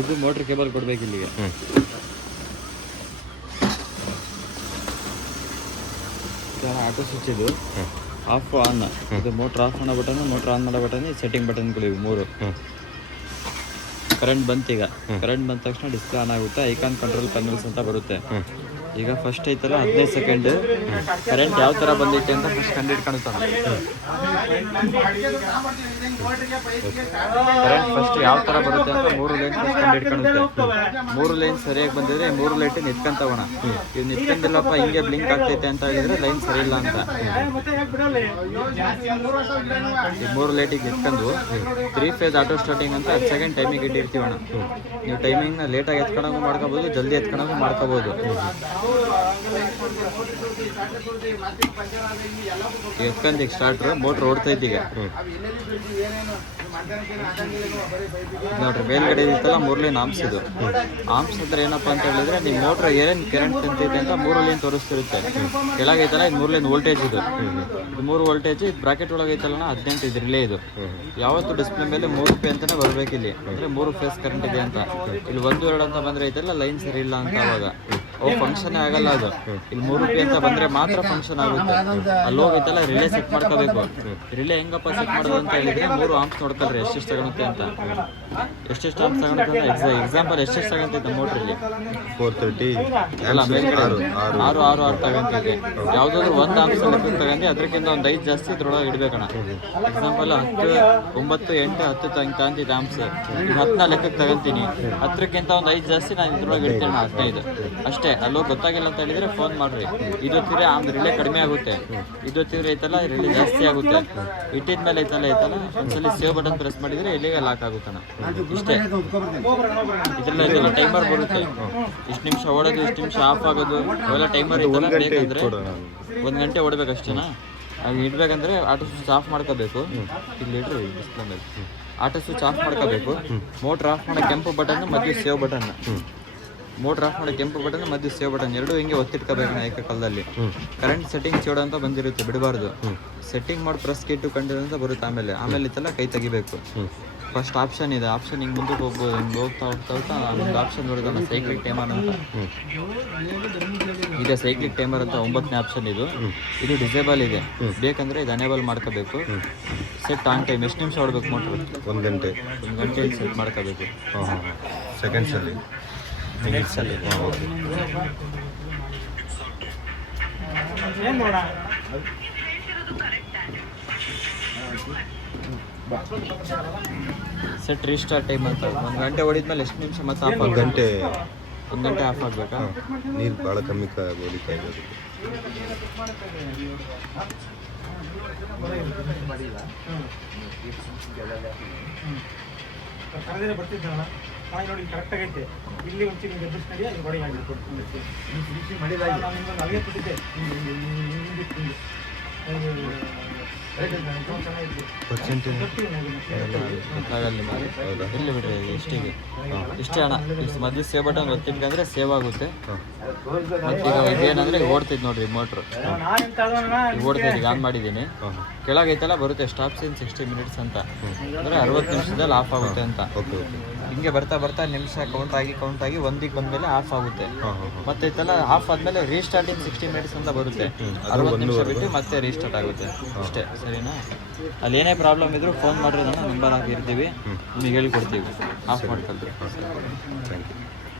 ಇದು motor cable ಕೊಡ್ಬೇಕು ಇಲ್ಲಿಗೆ. ಆಟೋ ಸ್ವಿಚ್ ಇದು ಆಫ್ ಆನ್. ಇದು ಮೋಟ್ರ್ ಆಫ್ ಮಾಡೋ ಬಟನ್, ಮೋಟ್ರ್ ಆನ್ ಮಾಡೋ ಬಟನ್, ಸೆಟ್ಟಿಂಗ್ ಬಟನ್ಗಳು ಇವು ಮೂರು. ಕರೆಂಟ್ ಬಂತು. ಕರೆಂಟ್ ಬಂದ ತಕ್ಷಣ ಡಿಸ್ಪ್ಲೇ ಆನ್ ಆಗುತ್ತೆ. ಐಕಾನ್ ಕಂಟ್ರೋಲ್ ಪ್ಯಾನಲ್ಸ್ ಅಂತ ಬರುತ್ತೆ. ಈಗ ಫಸ್ಟ್ ಐತಲ್ಲ 15 ಸೆಕೆಂಡ್ ಕರೆಂಟ್ ಯಾವ ಥರ ಬಂದೈತೆ ಅಂತ ಫಸ್ಟ್ ಕಂಡಿಡ್ಕೊಳ್ತಾನೆ. ಕರೆಂಟ್ ಫಸ್ಟ್ ಯಾವ ಥರ ಬರುತ್ತೆ ಅಂತ 3 ಲೈನ್ ಫಸ್ಟ್ ಕಂಡಿಡ್ಕೊಳುತ್ತೆ. 3 ಲೈನ್ ಸರಿಯಾಗಿ ಬಂದಿದ್ರೆ 3 ಲೈಟ್ ನಿತ್ಕೊಂತವಣ. ಇವು ನಿತ್ಕೊಂಡಿಲ್ಲಪ್ಪ ಹಿಂಗೆ ಬ್ಲಿಂಕ್ ಆಗ್ತೈತೆ ಅಂತ ಹೇಳಿದ್ರೆ ಲೈನ್ ಸರಿ ಇಲ್ಲ ಅಂತ. ಈ 3 ಲೈಟಿಗೆ ನಿತ್ಕೊಂಡು 3 ಫೇಸ್ ಆಟೋ ಸ್ಟಾರ್ಟಿಂಗ್ ಅಂತ 10 ಸೆಕೆಂಡ್ ಟೈಮಿಗೆ ಇಟ್ಟಿರ್ತೀವಣ್ಣ. ನೀವು ಟೈಮಿಂಗ್ನ ಲೇಟಾಗಿ ಎತ್ಕೊಳಂಗೂ ಮಾಡ್ಕೋಬೋದು, ಜಲ್ದಿ ಎತ್ಕೊಳಂಗೂ ಮಾಡ್ಕೋಬೋದು. ಎತ್ಕಂದಿಗೆ ಸ್ಟಾರ್ಟ್ರು ಮೋಟ್ರ್ ಓಡ್ತಾ ಇದ್ದೀಗ ನೋಡ್ರಿ. ಮೇಲ್ಗಡೆ ಇತ್ತಲ್ಲ 3 ಲೈನ್ ಆಮ್ಸ್. ಇದು ಆಮ್ಸ್ ಹತ್ರ ಏನಪ್ಪ ಅಂತ ಹೇಳಿದ್ರೆ ನಿಮ್ಮ ಮೋಟ್ರ್ ಏನೇನು ಕರೆಂಟ್ ತಂತೈತೆ ಅಂತ 3 ಲೈನ್ ತೋರಿಸ್ತಿರುತ್ತೆ. ಕೆಳಗೈತಲ್ಲ ಇದು 3 ಲೈನ್ ವೋಲ್ಟೇಜ್. ಇದು 3 ವೋಲ್ಟೇಜ್. ಇದು ಬ್ರಾಕೆಟ್ ಒಳಗೆ ಐತಲ್ಲ 18 ಇದು ರಿಲೇ. ಇದು ಯಾವತ್ತು ಡಿಸ್ಪ್ಲೇ ಮೇಲೆ 3 ರೂಪಾಯಿ ಅಂತಾನೆ ಬರ್ಬೇಕು ಇಲ್ಲಿ, ಅಂದ್ರೆ 3 ಫೇಸ್ ಕರೆಂಟ್ ಇದೆ ಅಂತ. ಇಲ್ಲಿ 1, 2 ಅಂತ ಬಂದ್ರೆ ಐತಲ್ಲ ಲೈನ್ ಸರಿ ಇಲ್ಲ ಅಂತ ಅವಾಗ ಅವು ಫಂಕ್ಷನ್ ಆಗಲ್ಲ. ಅದು ಇಲ್ಲಿ 3 ರೂಪಾಯಿ ಅಂತ ಬಂದ್ರೆ ಮಾತ್ರ ಫಂಕ್ಷನ್ ಆಗುತ್ತೆ. ಅಲ್ಲಿ ಹೋಗೈತಲ್ಲ ರಿಲೇ ಸೆಟ್ ಮಾಡ್ಕೋಬೇಕು. ರಿಲೇ ಹೆಂಗಪ್ಪ ಸೆಟ್ ಮಾಡೋದು ಅಂತ ಹೇಳಿದ್ರೆ 3 ಆಮ್ಸ್ ನೋಡ್ಕೊಳ್ರಿ ಎಷ್ಟೆಷ್ಟು ತಗೊಳುತ್ತೆ ಅಂತ. ಎಷ್ಟೆಷ್ಟು ಆಮ್ಸ್ ತಗೊಳುತ್ತೆ ಅಂತ ಎಕ್ಸಾಂಪಲ್ ಎಷ್ಟೆಷ್ಟು ತಗೊಂತೈತೆ ಮೋಟ್ರಲ್ಲಿ 430 ಅಲ್ಲ, ಮೇಲ್ಗಡೆ 6 ತಗೊಂತೈತೆ. ಯಾವ್ದಾದ್ರು 1 ಆಮ್ಸ್ ಲೆಕ್ಕ ತಗೊಂಡು ಅದಕ್ಕಿಂತ ಒಂದು 5 ಜಾಸ್ತಿ ಇದ್ರೊಳಗೆ ಇಡ್ಬೇಕಣ್ಣ. Example 10, 9, 8, 10 ತಗೊಂತಿದ್ದೆ amps. ಈಗ 10 ಲೆಕ್ಕಕ್ಕೆ ತಗೊಂತೀನಿ. 10ಕ್ಕಿಂತ ಒಂದು 5 ಜಾಸ್ತಿ ನಾನು ಇದ್ರೊಳಗೆ ಇಡ್ತೀನಿ 15 ಅಷ್ಟೇ. ಅಲ್ಲೋ ಗೊತ್ತಾಗಿಲ್ಲ ಅಂತ ಹೇಳಿದ್ರೆ ಫೋನ್ ಮಾಡ್ರಿ. ಇದು ಹೊತ್ತಿದ್ರೆ ರಿಲೇ ಕಡಿಮೆ ಆಗುತ್ತೆ, ಇದು ಹೊತ್ತಿದ್ರೆ ಐತಲ್ಲ ರಿಲೇ ಜಾಸ್ತಿ ಆಗುತ್ತೆ. ಇಟ್ಟಿದ್ಮೇಲೆ ಐತಲ್ಲ ಒಂದ್ಸಲಿ ಸೇವ್ ಬಟನ್ ಪ್ರೆಸ್ ಮಾಡಿದ್ರೆ ಇಲ್ಲಿಗೆ ಲಾಕ್ ಆಗುತ್ತಣ್ಣ. ಇಷ್ಟೇ. ಇದ್ರಲ್ಲ ಐತಲ್ಲ ಟೈಮರ್ ಬರುತ್ತೆ. ಇಷ್ಟು ನಿಮಿಷ ಓಡೋದು, ಇಷ್ಟು ನಿಮಿಷ ಆಫ್ ಆಗೋದು ಅವೆಲ್ಲ ಟೈಮರ್ ಐತಲ್ಲ. ಬೇಕಂದ್ರೆ 1 ಗಂಟೆ ಓಡಬೇಕಷ್ಟೇನಾ. ಅದು ಇಡ್ಬೇಕಂದ್ರೆ ಆಟೋ ಸ್ವಿಚ್ ಆಫ್ ಮಾಡ್ಕೋಬೇಕು. ಇಲ್ಲಿ ಇಡ್ರಿ ಡಿಸ್ಪ್ಲೇ ಮೇಲೆ ಆಟೋ ಸ್ವಿಚ್ ಆಫ್ ಮಾಡ್ಕೋಬೇಕು. ಮೋಟ್ರ್ ಆಫ್ ಮಾಡೋ ಕೆಂಪು ಬಟನ್ ಮಧ್ಯೆ ಸೇವ್ ಬಟನ್. ಮೋಟ್ರ್ ಆಫ್ ಮಾಡೋ ಕೆಂಪು ಬಟನ್ ಮಧ್ಯೆ ಸೇವ್ ಬಟನ್ ಎರಡೂ ಹಿಂಗೆ ಒತ್ತಿಟ್ಕೋಬೇಕು ಏಕಕಾಲದಲ್ಲಿ. ಕರೆಂಟ್ ಸೆಟ್ಟಿಂಗ್ ಚೋಡ ಅಂತ ಬಂದಿರುತ್ತೆ, ಬಿಡಬಾರ್ದು. ಸೆಟ್ಟಿಂಗ್ ಮಾಡಿ ಪ್ರೆಸ್ ಕಿಟ್ಟು ಕಂಡು ಅಂತ ಬರುತ್ತೆ. ಆಮೇಲೆ ಇತ್ತಲ್ಲ ಕೈ ತೆಗಿಬೇಕು. ಫಸ್ಟ್ ಆಪ್ಷನ್ ಇದೆ. ಆಪ್ಷನ್ ಹಿಂಗೆ ಮುಂದಕ್ಕೆ ಹೋಗ್ಬೋದು. ಹಿಂಗೆ ಹೋಗ್ತಾ ಒಂದು ಆಪ್ಷನ್ ನೋಡಿದ ಸೈಕ್ಲಿಕ್ ಟೈಮರ್ ಅಂತ ಇದೆ. ಸೈಕ್ಲಿಕ್ ಟೈಮರ್ ಅಂತ 9ನೇ ಆಪ್ಷನ್ ಇದು. ಇದು ಡಿಸೇಬಲ್ ಇದೆ. ಬೇಕಂದ್ರೆ ಇದು ಅನೇಬಲ್ ಮಾಡ್ಕೋಬೇಕು. ಸೆಟ್ ಆನ್ ಟೈಮ್ ಎಷ್ಟು ನಿಮಿಷ ಓಡಬೇಕು ಮೋಟ್ರ್? 1 ಗಂಟೆ. 1 ಗಂಟೆಯಲ್ಲಿ ಸೆಟ್ ಮಾಡ್ಕೋಬೇಕು. ಸೆಕೆಂಡ್ಸಲ್ಲಿ ಮಿನಿಟ್ಸಲ್ಲಿ. ಸೆಟ್ ರೀಸ್ಟಾರ್ಟ್ ಟೈಮ್ ಅಂತ 1 ಗಂಟೆ ಹೊಡಿದ್ಮೇಲೆ ಎಷ್ಟು ನಿಮಿಷ ಮತ್ತೆ ಆಫ್? 1 ಗಂಟೆ. 1 ಗಂಟೆ ಆಫ್ ಆಗಬೇಕಾ? ನೀರು ಭಾಳ ಕಮ್ಮಿ ಹೊಡಿತಾ ಇರೋದು. ಬರ್ತಿದ್ದಲ್ಲ ನೋಡಿ ಕರೆಕ್ಟ್ ಆಗೈತೆ. ಇಲ್ಲಿ ಒಂಚೂರು ಎದುರಿಸಿ ನಡಿ, ಅಲ್ಲಿ ಗೋಡೆ ಆಗಿತ್ತು ಅಲ್ಲಿಗೆ ಕೊಟ್ಟಿದ್ದೆ. ಇಲ್ಲಿ ಬಿಡ್ರಿ ಇಷ್ಟಿಗೆ ಇಷ್ಟೇ ಅಣ್ಣ. ಇಷ್ಟು ಮಧ್ಯೆ ಸೇವ್ ಬಟನ್ ಒತ್ತಿಟ್ಕಂದ್ರೆ ಸೇವ್ ಆಗುತ್ತೆ. ಮತ್ತೀಗ ಇದೇನಂದ್ರೆ ಓಡ್ತಿದ್ ನೋಡ್ರಿ ಮೋಟ್ರು ಓಡ್ತಿದ್. ಈಗ ಆನ್ ಮಾಡಿದ್ದೀನಿ. ಕೆಳಗೈತಲ್ಲ ಬರುತ್ತೆ ಸ್ಟಾಪ್ಸ್ ಇನ್ 60 ಮಿನಿಟ್ಸ್ ಅಂತ, ಅಂದ್ರೆ 60 ನಿಮಿಷದಲ್ಲಿ ಆಫ್ ಆಗುತ್ತೆ ಅಂತ. ಹಿಂಗೆ ಬರ್ತಾ ನಿಮಿಷ ಕೌಂಟ್ ಆಗಿ 1ಗೆ ಬಂದ್ಮೇಲೆ ಆಫ್ ಆಗುತ್ತೆ. ಮತ್ತೆ ಐತಲ್ಲ ಆಫ್ ಆದ್ಮೇಲೆ ರೀಸ್ಟಾರ್ಟಿಂಗ್ 60 ಮಿನಿಟ್ಸ್ ಅಂತ ಬರುತ್ತೆ. 60 ನಿಮಿಷ ಬಿಟ್ಟು ಮತ್ತೆ ರೀಸ್ಟಾರ್ಟ್ ಆಗುತ್ತೆ ಅಷ್ಟೇ. ಸರಿನಾ? ಅಲ್ಲಿ ಏನೇ ಪ್ರಾಬ್ಲಮ್ ಇದ್ರೂ ಫೋನ್ ಮಾಡ್ರಿ, ನಾನು ನಂಬರ್ ಹಾಕಿರ್ತೀವಿ, ನಿಮಗೆ ಹೇಳಿಕೊಡ್ತೀವಿ. ಆಫ್ ಮಾಡ್ಕೊಳ್ತೀವಿ. Thank you.